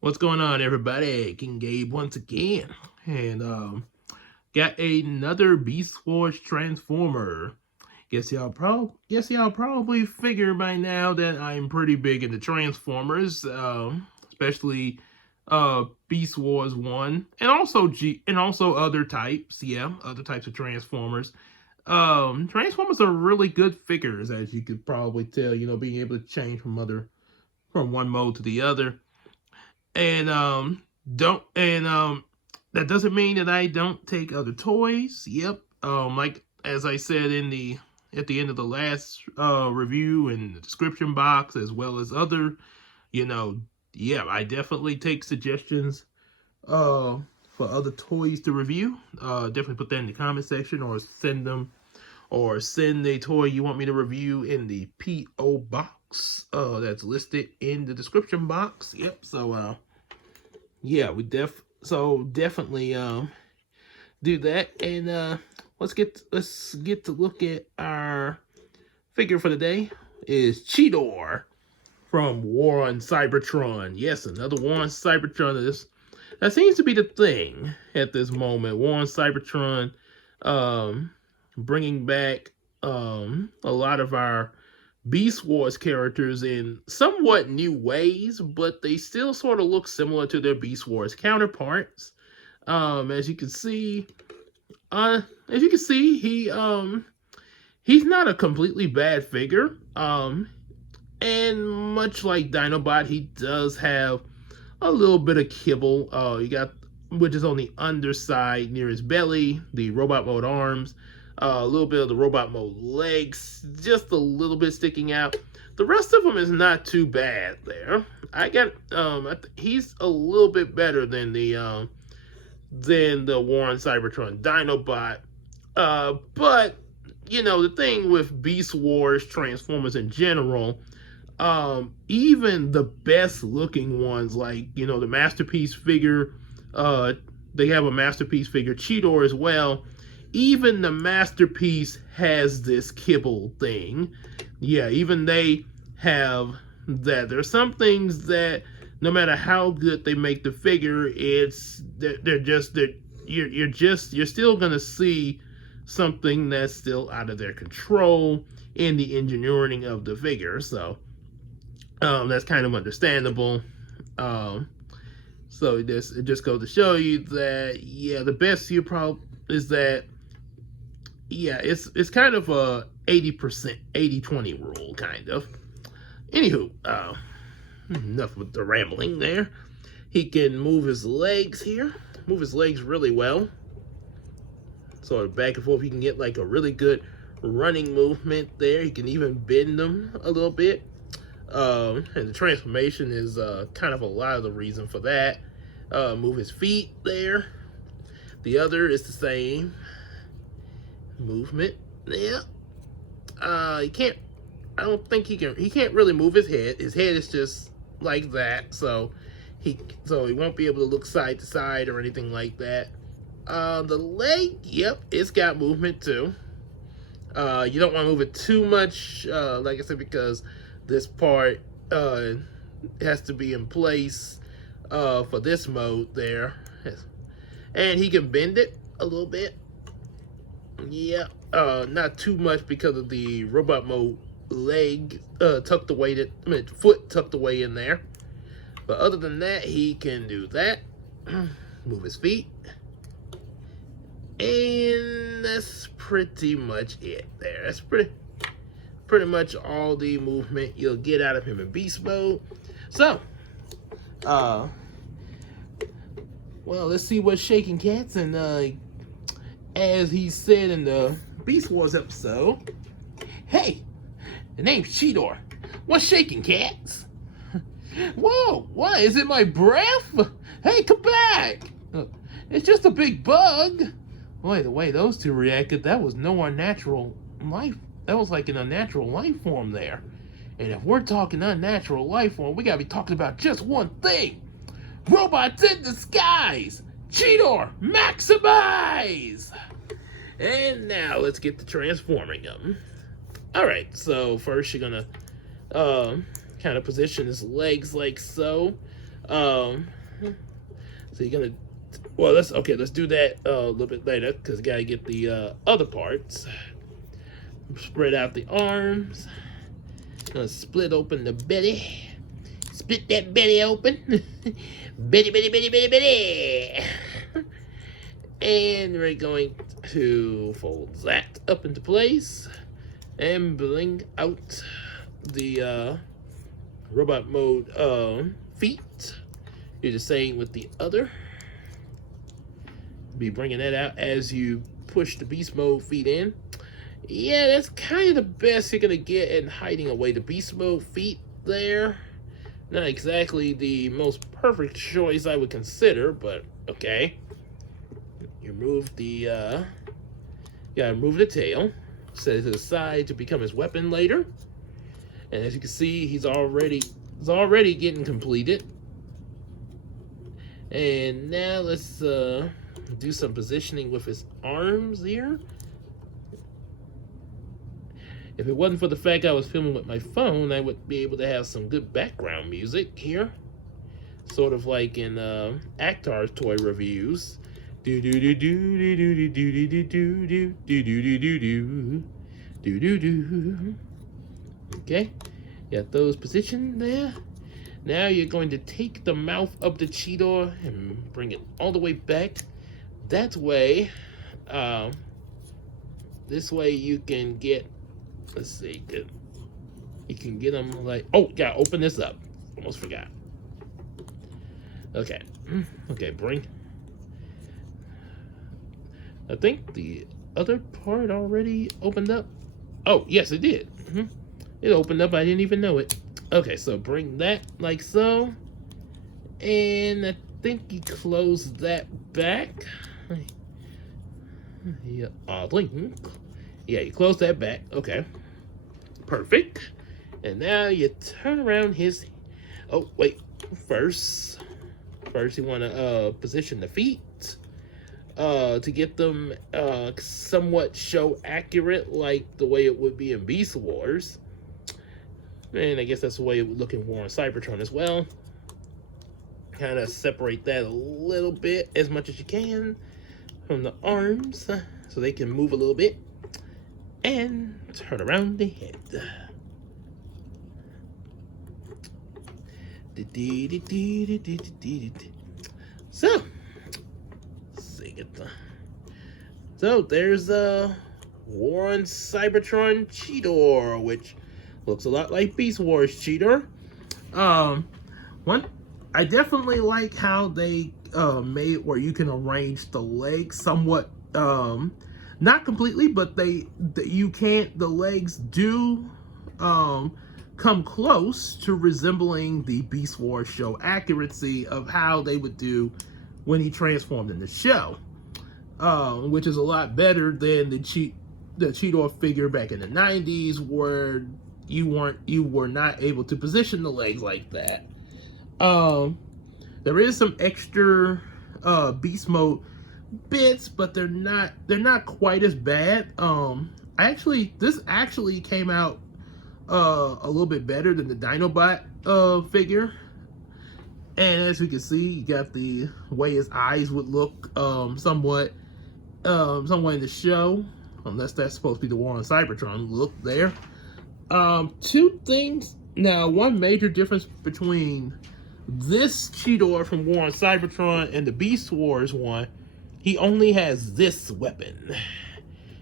What's going on, everybody? King Gabe once again, and got another Beast Wars Transformer. Guess y'all probably figured by now that I'm pretty big into Transformers, especially Beast Wars One, and also other types. Yeah, other types of Transformers. Transformers are really good figures, as you could probably tell. Being able to change from one mode to the other and don't and that doesn't mean that I don't take other toys. Yep. Like as I said in the at the end of the last review in the description box, as well as other, you know, yeah, I definitely take suggestions uh for other toys to review. Definitely put that in the comment section, or send a toy you want me to review in the PO box that's listed in the description box. Yep. Yeah, definitely do that, and let's get to look at our figure for the day. Is Cheetor from War on Cybertron. Yes, another War on Cybertron. That seems to be the thing at this moment. War on Cybertron, bringing back a lot of our Beast Wars characters in somewhat new ways, but they still sort of look similar to their Beast Wars counterparts. As you can see, he's not a completely bad figure. And much like Dinobot, he does have a little bit of kibble. You got which is on the underside near his belly, the robot mode arms, a little bit of the robot mode legs, just a little bit sticking out. The rest of him is not too bad there. He's a little bit better than the War on Cybertron Dinobot. But the thing with Beast Wars Transformers in general, even the best looking ones, like the masterpiece figure, they have a masterpiece figure Cheetor as well. Even the masterpiece has this kibble thing. Yeah, even they have that. There's some things that no matter how good they make the figure, you're still gonna see something that's still out of their control in the engineering of the figure. So that's kind of understandable. So it just goes to show you that the best you probably is that it's kind of a 80%, 80-20 rule, kind of. Anywho, enough with the rambling there. He can move his legs here, move his legs really well. So back and forth, he can get like a really good running movement there. He can even bend them a little bit. And the transformation is kind of a lot of the reason for that. Move his feet there. The other is the same movement. Yeah. He can't. I don't think he can. He can't really move his head. His head is just like that. So he won't be able to look side to side or anything like that. The leg, yep, it's got movement too. You don't want to move it too much, like I said, because this part has to be in place for this mode there. And he can bend it a little bit. Yeah, not too much because of the robot mode leg foot tucked away in there. But other than that, he can do that. Move his feet. And that's pretty much it there. That's pretty much all the movement you'll get out of him in beast mode. So, well, let's see what's shaking cats. And as he said in the Beast Wars episode, hey, the name's Cheetor. What's shaking cats? Whoa, what? Is it my breath? Hey, come back. It's just a big bug. Boy, the way those two reacted, that was no unnatural life. That was like an unnatural life form there. And if we're talking unnatural life form, we gotta be talking about just one thing. Robots in disguise! Cheetor, maximize! And now let's get to transforming them. Alright, so first you're gonna kind of position his legs like so. So you're gonna, well, let's do that a little bit later because gotta get the other parts. Spread out the arms. Gonna split open the belly. Split that belly open. Belly, belly, belly, belly, belly. And we're going to fold that up into place and bring out the robot mode feet. Do the same with the other. Be bringing that out as you push the beast mode feet in. Yeah, that's kind of the best you're gonna get in hiding away the beast mode feet there. Not exactly the most perfect choice I would consider, but okay. You remove the gotta remove the tail. Set it to the side to become his weapon later. And as you can see, he's already getting completed. And now let's do some positioning with his arms here. If it wasn't for the fact I was filming with my phone, I would be able to have some good background music here. Sort of like in Actar's toy reviews. Do do do do do do do do do do do do do do do do. Okay, got those positioned there. Now you're going to take the mouth of the Cheetor and bring it all the way back. That way, this way you can get, let's see, you can get them like, oh, yeah, open this up. Almost forgot. Okay, bring. I think the other part already opened up. Oh, yes, it did. It opened up. I didn't even know it. Okay, so bring that like so. And I think you close that back. Yeah, oddly. Yeah, you close that back. Okay. Perfect. And now you turn around his... Oh, wait. First you want to position the feet. To get them somewhat show accurate, like the way it would be in Beast Wars. And I guess that's the way it would look in War on Cybertron as well. Kind of separate that a little bit as much as you can from the arms so they can move a little bit. And turn around the head. So, so there's a War on Cybertron Cheetor, which looks a lot like Beast Wars Cheetor. I definitely like how they made where you can arrange the legs somewhat, not completely, but the legs do come close to resembling the Beast Wars show accuracy of how they would do when he transformed in the show, which is a lot better than the Cheetor figure back in the 90s, where you were not able to position the legs like that. There is some extra beast mode bits, but they're not quite as bad. This actually came out a little bit better than the Dinobot figure. And as you can see, you got the way his eyes would look somewhat in the show, unless that's supposed to be the War on Cybertron look there. Two things. Now, one major difference between this Cheetor from War on Cybertron and the Beast Wars one, he only has this weapon.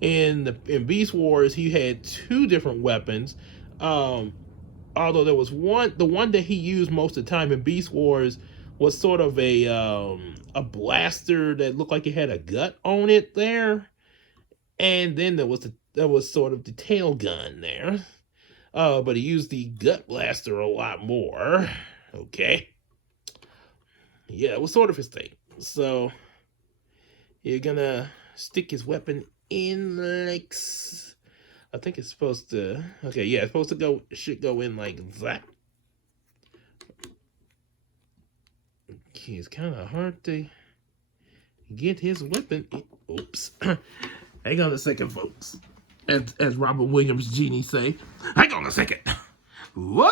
In Beast Wars, he had two different weapons. Although there was the one that he used most of the time in Beast Wars was sort of a blaster that looked like it had a gut on it there, and then there was sort of the tail gun there. But he used the gut blaster a lot more. Okay. Yeah, it was sort of his thing. So you're gonna stick his weapon in like, I think it's supposed to, okay, yeah, it's supposed to should go in like that. Okay, it's kind of hard to get his weapon in. Oops. Hang on a second, folks. As Robert Williams' genie say, hang on a second. Whoa!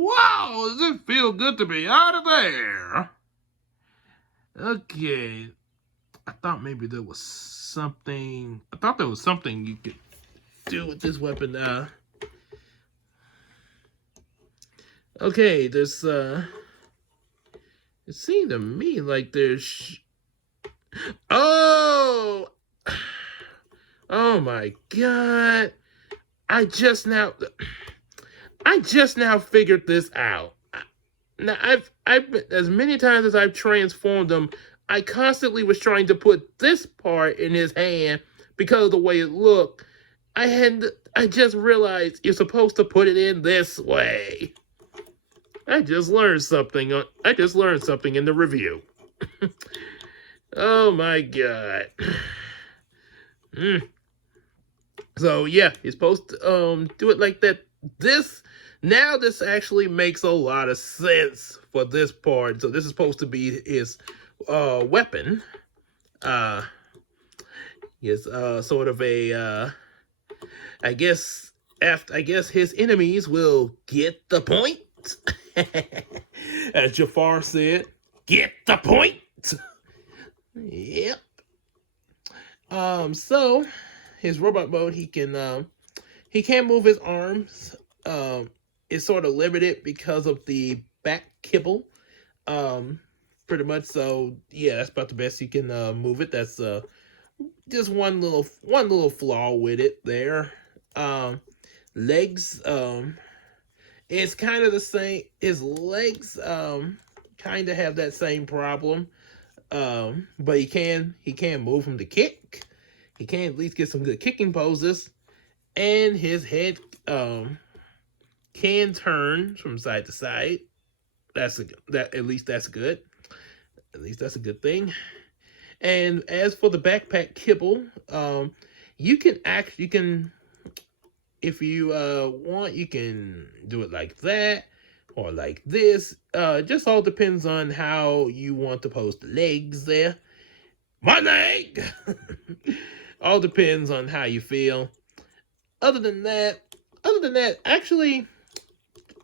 Whoa! Does it feel feel good to be out of there. Okay. I thought maybe there was something. I thought there was something you could do with this weapon. Okay, there's it seemed to me like there's oh my god. I just now figured this out. Now I've as many times as I've transformed him, I constantly was trying to put this part in his hand because of the way it looked. I just realized you're supposed to put it in this way. I just learned something in the review. Oh my god. So yeah, you're supposed to do it like that. This actually makes a lot of sense for this part. So this is supposed to be his weapon. Yes, sort of a I guess his enemies will get the point. As Jafar said, get the point. Yep. So his robot mode, he can't move his arms. It's sort of limited because of the back kibble. Pretty much. So yeah, that's about the best you can move it. That's just one little flaw with it there. Legs, it's kind of the same. His legs kind of have that same problem. But he can move him to kick. He can at least get some good kicking poses, and his head can turn from side to side. At least that's good. At least that's a good thing. And as for the backpack kibble, you can if you want, you can do it like that or like this. Just all depends on how you want to pose the legs there. My leg! All depends on how you feel. Other than that, actually,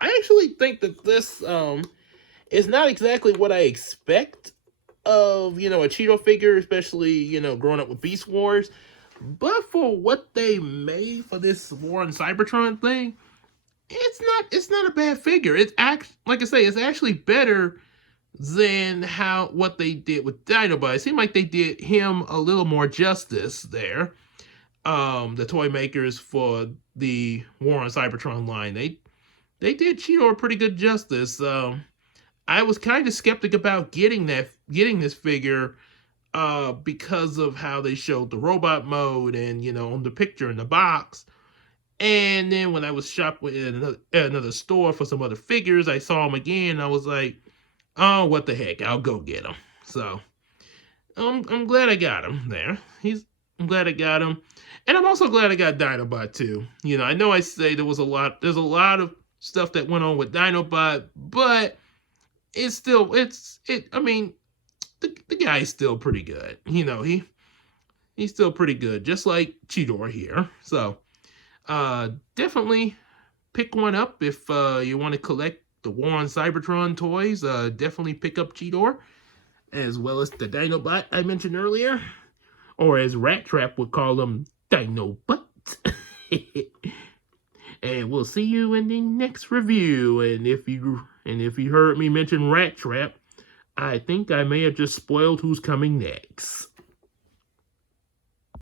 I actually think that this is not exactly what I expect of, a Cheetor figure, especially, growing up with Beast Wars. But for what they made for this War on Cybertron thing, it's not a bad figure. It's like I say, it's actually better than what they did with Dinobot. It seemed like they did him a little more justice there. The toy makers for the War on Cybertron line, they did Cheetor pretty good justice. I was kind of skeptic about getting this figure because of how they showed the robot mode and, on the picture in the box. And then when I was shopping at another store for some other figures, I saw him again. And I was like, oh, what the heck? I'll go get him. So I'm glad I got him there. I'm glad I got him. And I'm also glad I got Dinobot too. I know I say there's a lot of stuff that went on with Dinobot, but I mean, the guy's still pretty good. He's still pretty good, just like Cheetor here. So definitely pick one up if you want to collect the War on Cybertron toys. Definitely pick up Cheetor, as well as the Dinobot I mentioned earlier, or as Rat Trap would call them, Dinobot. And we'll see you in the next review. And if you heard me mention Rat Trap, I think I may have just spoiled who's coming next.